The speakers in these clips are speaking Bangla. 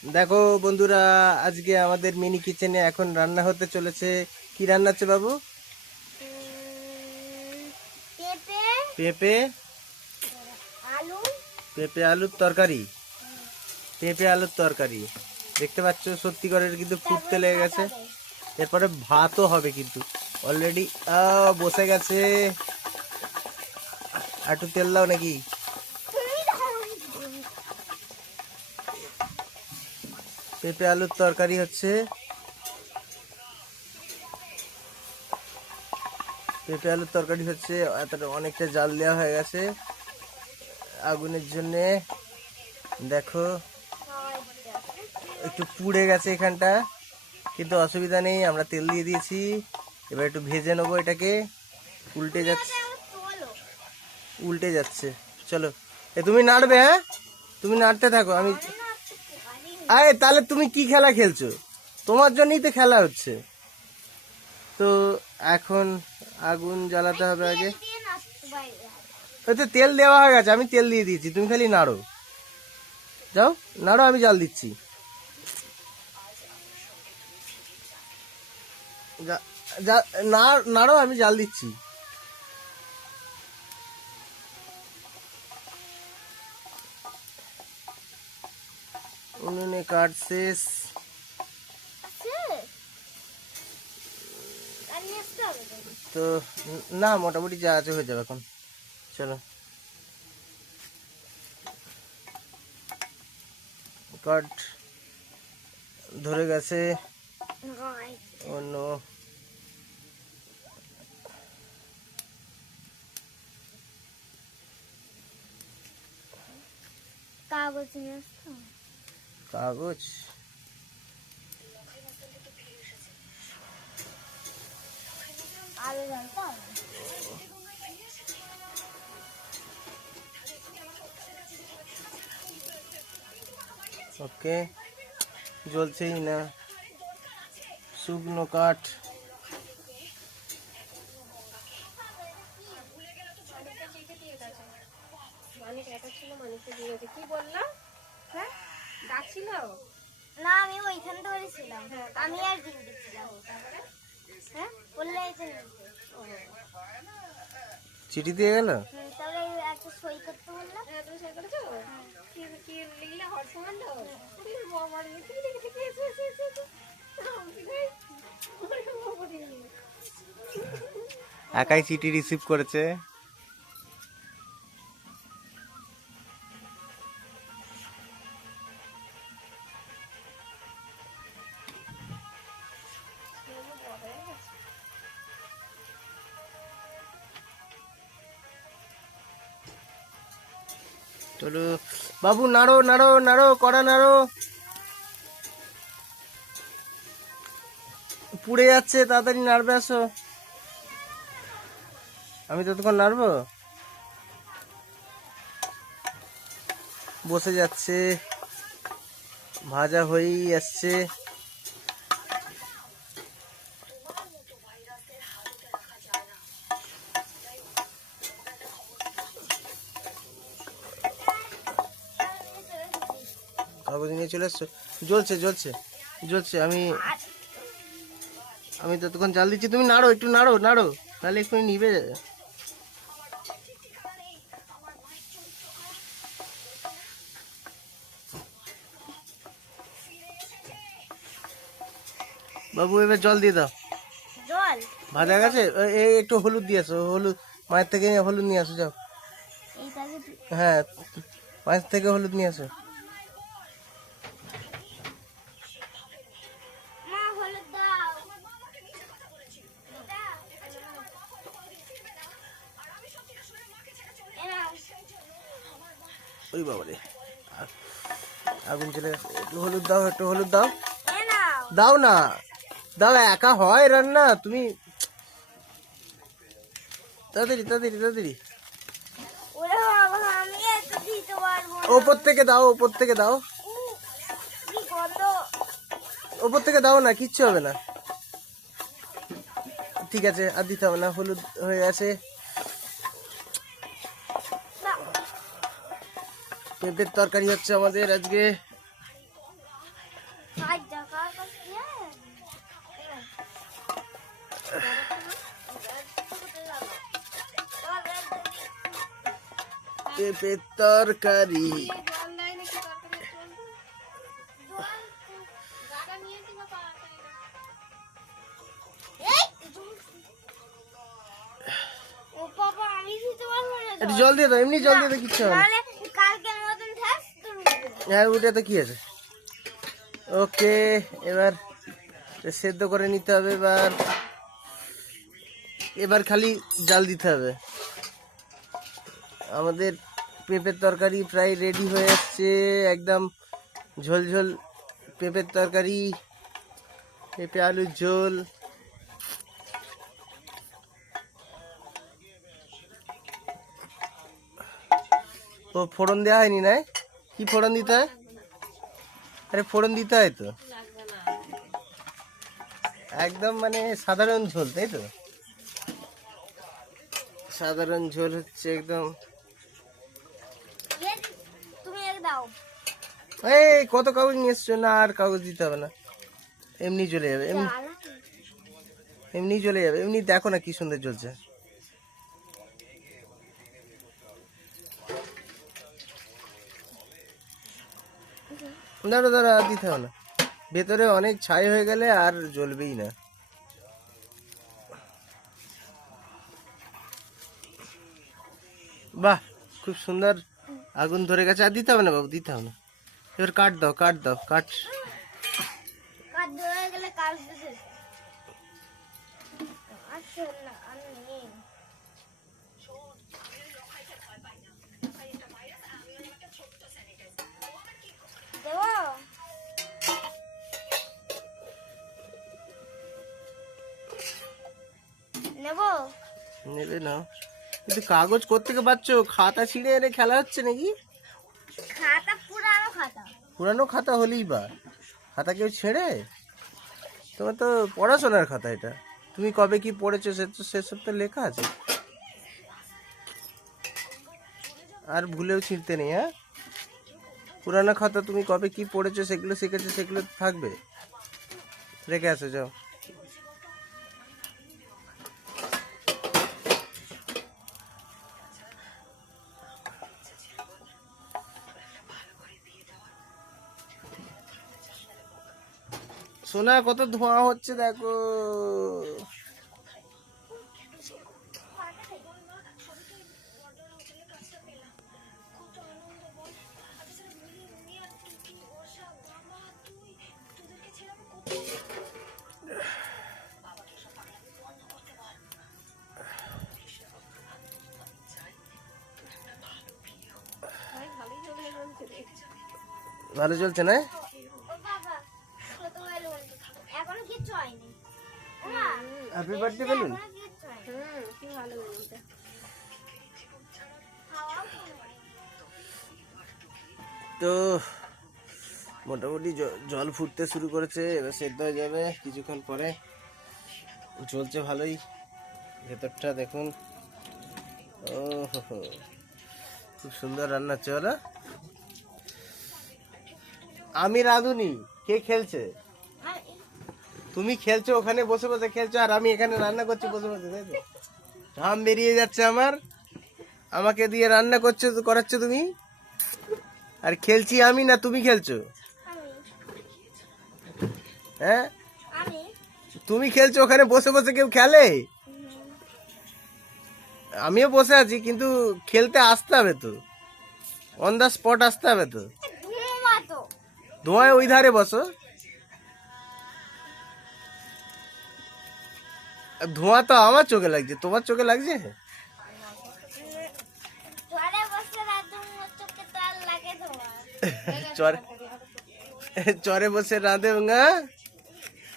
দেখো বন্ধুরা, আজকে আমাদের মিনি কিচেনে এখন রান্না হতে চলেছে। কি রান্না হচ্ছে বাবু? পেঁপে পেঁপে আলু পেঁপে আলুর তরকারি। পেঁপে আলুর তরকারি দেখতে পাচ্ছ, সত্যি করে কিন্তু ফুটতে লেগে গেছে। এরপরে ভাতও হবে কিন্তু অলরেডি বসে গেছে। একটু তেল দাও নাকি? পেঁপে আলুর তরকারি হচ্ছে। পেঁপে আলুর তরকারি হচ্ছে, অনেকটা জাল দেওয়া হয়ে গেছে আগুনের জন্যে। দেখো একটু পুড়ে গেছে এখানটা, কিন্তু অসুবিধা নেই, আমরা তেল দিয়ে দিয়েছি। এবার একটু ভেজে নেবো এটাকে। উল্টে যাচ্ছে উল্টে যাচ্ছে। চলো, তুমি নাড়বে? হ্যাঁ, তুমি নাড়তে থাকো। আরে তাহলে তুমি কি খেলা খেলছো? তোমার জন্যই তো খেলা হচ্ছে। তো এখন আগুন জ্বালাতে হবে আগে। ওই তো তেল দেওয়া হয়ে গেছে, আমি তেল দিয়ে দিয়েছি, তুমি খালি নাড়ো। যাও নাড়ো, আমি জাল দিচ্ছি। নাড়ো, আমি জাল দিচ্ছি। উনুনে কাঠ শেষ। তো না, মোটামুটি যা আছে হয়ে যাবে এখন। চলো, কাঠ ধরে গেছে অন্য। কাগজ নিয়ে আসতো। কাগজ আলু জ্বালতে হবে। ওকে, জ্বলছেই না। শুকনো কাঠ। না, আমি ওইখান ধরেছিলাম। আমি আর ডিম দিচ্ছিলাম। হ্যাঁ, বললে এই যে চিঠি দিয়ে গেল। তাহলে একটা সই করতে বললাম। তুমি সই করেছো? কি লিখলে? Hot command. আমার লিখে লিখে একাই চিঠি রিসিভ করেছে। চলো বাবু, নাড়ো নাড়ো নাড়ো, কড়া নাড়ো। পুড়ে যাচ্ছে, তাড়াতাড়ি নাড়বে, আসো। আমি ততক্ষণ নাড়বো। বসে যাচ্ছে, ভাজা হয়েই আসছে। কাগজ নিয়ে চলে এসছো। জ্বলছে জ্বলছে জ্বলছে। আমি ততক্ষণ জাল দিচ্ছি, তুমি নাড়ো, একটু নাড়ো নাড়ো, তাহলে একটু নিবে। বাবু এবার জল দিয়ে দাও। জল ভাজা গেছে। একটু হলুদ দিয়ে আসো, হলুদ মায়ের থেকে হলুদ নিয়ে আসো, যাও। হ্যাঁ, মায়ের থেকে হলুদ নিয়ে আসো। মা হলুদ দাও। ওই বাবারে, আগুন চলে গেছে। একটু হলুদ দাও, একটু হলুদ দাও। দাও না, দাও, একা হয় রান্না? তুমি তাড়াতাড়ি তাড়াতাড়ি তাড়াতাড়ি। ওরে বাবা, আমি এত দিতে পারবো না। ওপর থেকে দাও, ওপর থেকে দাও, কি গন্ধ। ওপর থেকে দাও না, কিচ্ছু হবে না। ঠিক আছে, আর দিতে হবে না, হলুদ হয়ে গেছে। পেঁপের তরকারি হচ্ছে আমাদের আজকে। কাজ জাকার কাজ দিয়ে পেঁপের তরকারি। জল দেয় নাকি তরকারি চলবে গাড়া নিয়েছি বা পাওয়া যায় না। ও বাবা আমি দিতে পারবো না একটু জল দিয়ে দাও, এমনি জল দিয়ে দাও, কিচ্ছু হবে না। তাহলে কালকের মতন ঠাস তো হ্যাঁ ওটা তো কি আছে। ওকে, এবার সেদ্ধ করে নিতে হবে। এবার এবার খালি জাল দিতে হবে। আমাদের পেঁপের তরকারি প্রায় রেডি হয়ে যাচ্ছে, একদম ঝোল ঝোল পেঁপের তরকারি, পেঁপে আলুর ঝোল। ও ফোড়ন দেওয়া হয়নি না? কি ফোড়ন দিতে হয়? আরে ফোড়ন দিতে হয় তো, লাগবে না। একদম মানে সাধারণ ঝোল, তাই তো? সাধারণ ঝোল হচ্ছে একদম। তুমি এক দাও এই কত কাগজ নিয়ে এসছো? না আর কাগজ দিতে হবে না, এমনি চলে যাবে, এমনি এমনি চলে যাবে। এমনি দেখো না কি সুন্দর চলছে। দাঁড়া দাঁড়া, আর দিতে হবে না, ভেতরে অনেক ছাই হয়ে গেলে আর জ্বলবেই না। বাহ, খুব সুন্দর আগুন ধরে গেছে। আর দিতে হবে না বাবু, দিতে হবে না। এবার কাট দাও, কাট দাও, কাট। কাজ ধরে গেলে কাজ দিতে আচ্ছা না আমি নেই দেবো নেবো নেবে না, কিন্তু কাগজ কোত্থেকে পাচ্ছ? খাতা ছিঁড়ে এনে খেলা হচ্ছে নাকি? খাতা পুরানো খাতা পুরানো খাতা হলেই বা, খাতা কেউ ছেড়ে? তোমার তো পড়াশোনার খাতা এটা, তুমি কবে কি পড়েছো সেসব তো লেখা আছে। আর ভুলেও ছিঁড়তে নেই, হ্যাঁ? পুরানো খাতা, তুমি কবে কি পড়েছো, সেগুলো শিখেছো, সেগুলো থাকবে, রেখে আসো, যাও। সোনা কত ধোঁয়া হচ্ছে দেখো। ভাই ভালোই চলে এসেছে দেখছি। ভালো চলছে না? ও বাবা ছোট বেলুন এখনো কিচ্ছু হয়নি মা হ্যাপি বার্থডে বলুন। এখনো কিচ্ছু হয়নি কি ভালো বেলুনটা। খাওয়াও কোনো হয়নি। তো মোটামুটি জল ফুটতে শুরু করেছে, এবার সেদ্ধ হয়ে যাবে কিছুক্ষণ পরে। চলছে ভালোই, ভেতরটা দেখুন। ও হো হো, খুব সুন্দর রান্না হচ্ছে বলো। আমি রাঁধুনি, কে খেলছে? আর তুমি খেলছো, ওখানে বসে বসে খেলছো, আর আমি এখানে রান্না করছি বসে বসে, তাই তো? ঘাম বেরিয়ে যাচ্ছে আমার, আমাকে দিয়ে রান্না করছো, করাচ্ছ তুমি, আর খেলছি আমি না তুমি খেলছো? আমি হ্যাঁ, আমি তুমি খেলছো, ওখানে বসে বসে কেউ খেলে? আমিও বসে আছি, কিন্তু খেলতে আসতে হবে তো, অন দা স্পট আসতে হবে তো। ঘুমাতো ধোঁয়ায় ওই ধারে বসো। ধোঁয়া তো আমার চোখে লাগছে, তোমার চোখে লাগছে? ঘরে বসে রাখতে চোখে তার লাগে তোমার চরে চরে বসে রাঁধে না,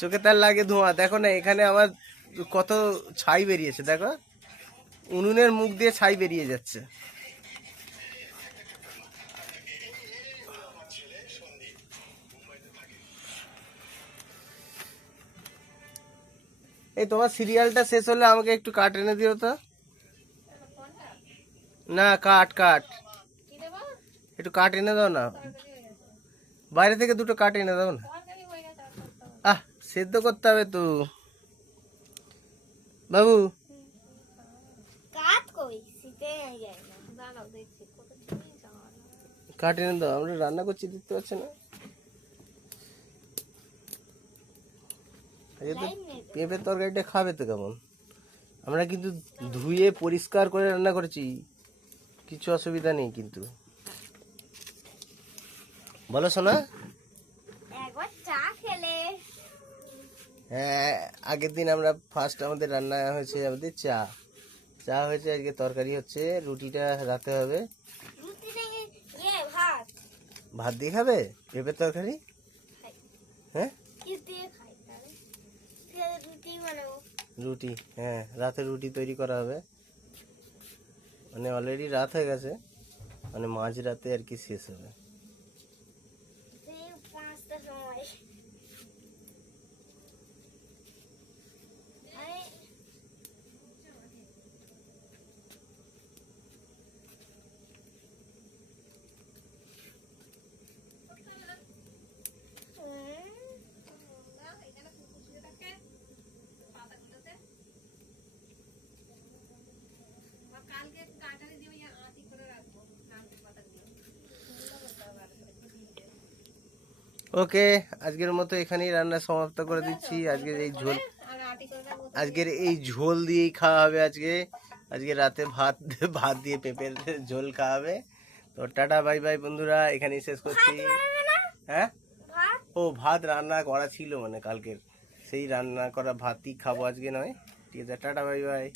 চোখে তার লাগে ধোঁয়া। দেখো না এখানে আমার কত ছাই বেরিয়েছে, দেখো উনুনের মুখ দিয়ে ছাই বেরিয়ে যাচ্ছে। এই তোমার সিরিয়ালটা শেষ হলে আমাকে একটু কাঠ এনে দিও তো। না, কাঠ কাঠ কি দেবো? একটু কাঠ এনে দাও না, বাইরে থেকে দুটো কাঠ এনে দাও না। তরকারি সেদ্ধ করতে হবে তো বাবু। কাঠ কই শীতে যায় না। দাঁড়াও দেখছি কত ছুঁই যাওয়ার। কাঠ এনে দাও, আমরা রান্না করছি দেখতে পাচ্ছ না? আজকে তো লাইন নেই তো। পেঁপের তরকারিটা খাবে তো কেমন? আমরা কিন্তু ধুয়ে পরিষ্কার করে রান্না করেছি, কিছু অসুবিধা নেই কিন্তু। বলো শোনা। একবার চা খেলে হ্যাঁ, আগের দিন আমরা ফার্স্ট আমাদের রান্না হয়েছে আমাদের চা হয়েছে, আজকে তরকারি হচ্ছে, রুটিটা রাতে হবে। রুটি নেই ভাত ভাত দিয়ে খাবে পেঁপের তরকারি? খাই। হ্যাঁ, কি দিয়ে খাই তাহলে? তাহলে রুটি বানাবো। রুটি, হ্যাঁ রাতে রুটি তৈরি করা হবে। মানে অলরেডি রাত হয়ে গেছে, মানে মাঝ রাতে আর কি শেষ হবে। সেই 5টার সময়। আরে এখানে কুকুর থাকে পাতাগুলোতে। বা কালকে কাটারি দিয়ে ওই আঁটি করে রাখবো নারকেল পাতাগুলো। ওকে, আজকের মতো এখানেই রান্না সমাপ্ত করে দিচ্ছি। আজকের এই ঝোল, আর আঁটি করে রাখবো। আজকের এই ঝোল দিয়েই খাওয়া হবে আজকে। আজকে রাতে ভাত দিয়ে পেঁপের ঝোল খাওয়া হবে। তো টাটা বাই বাই বন্ধুরা, এখানেই শেষ করছি। বানাবে না হ্যাঁ, ভাত। ও ভাত রান্না করা ছিল মানে কালকের, সেই রান্না করা ভাতই খাবো আজকে নয়। ঠিক আছে, টাটা বাই বাই।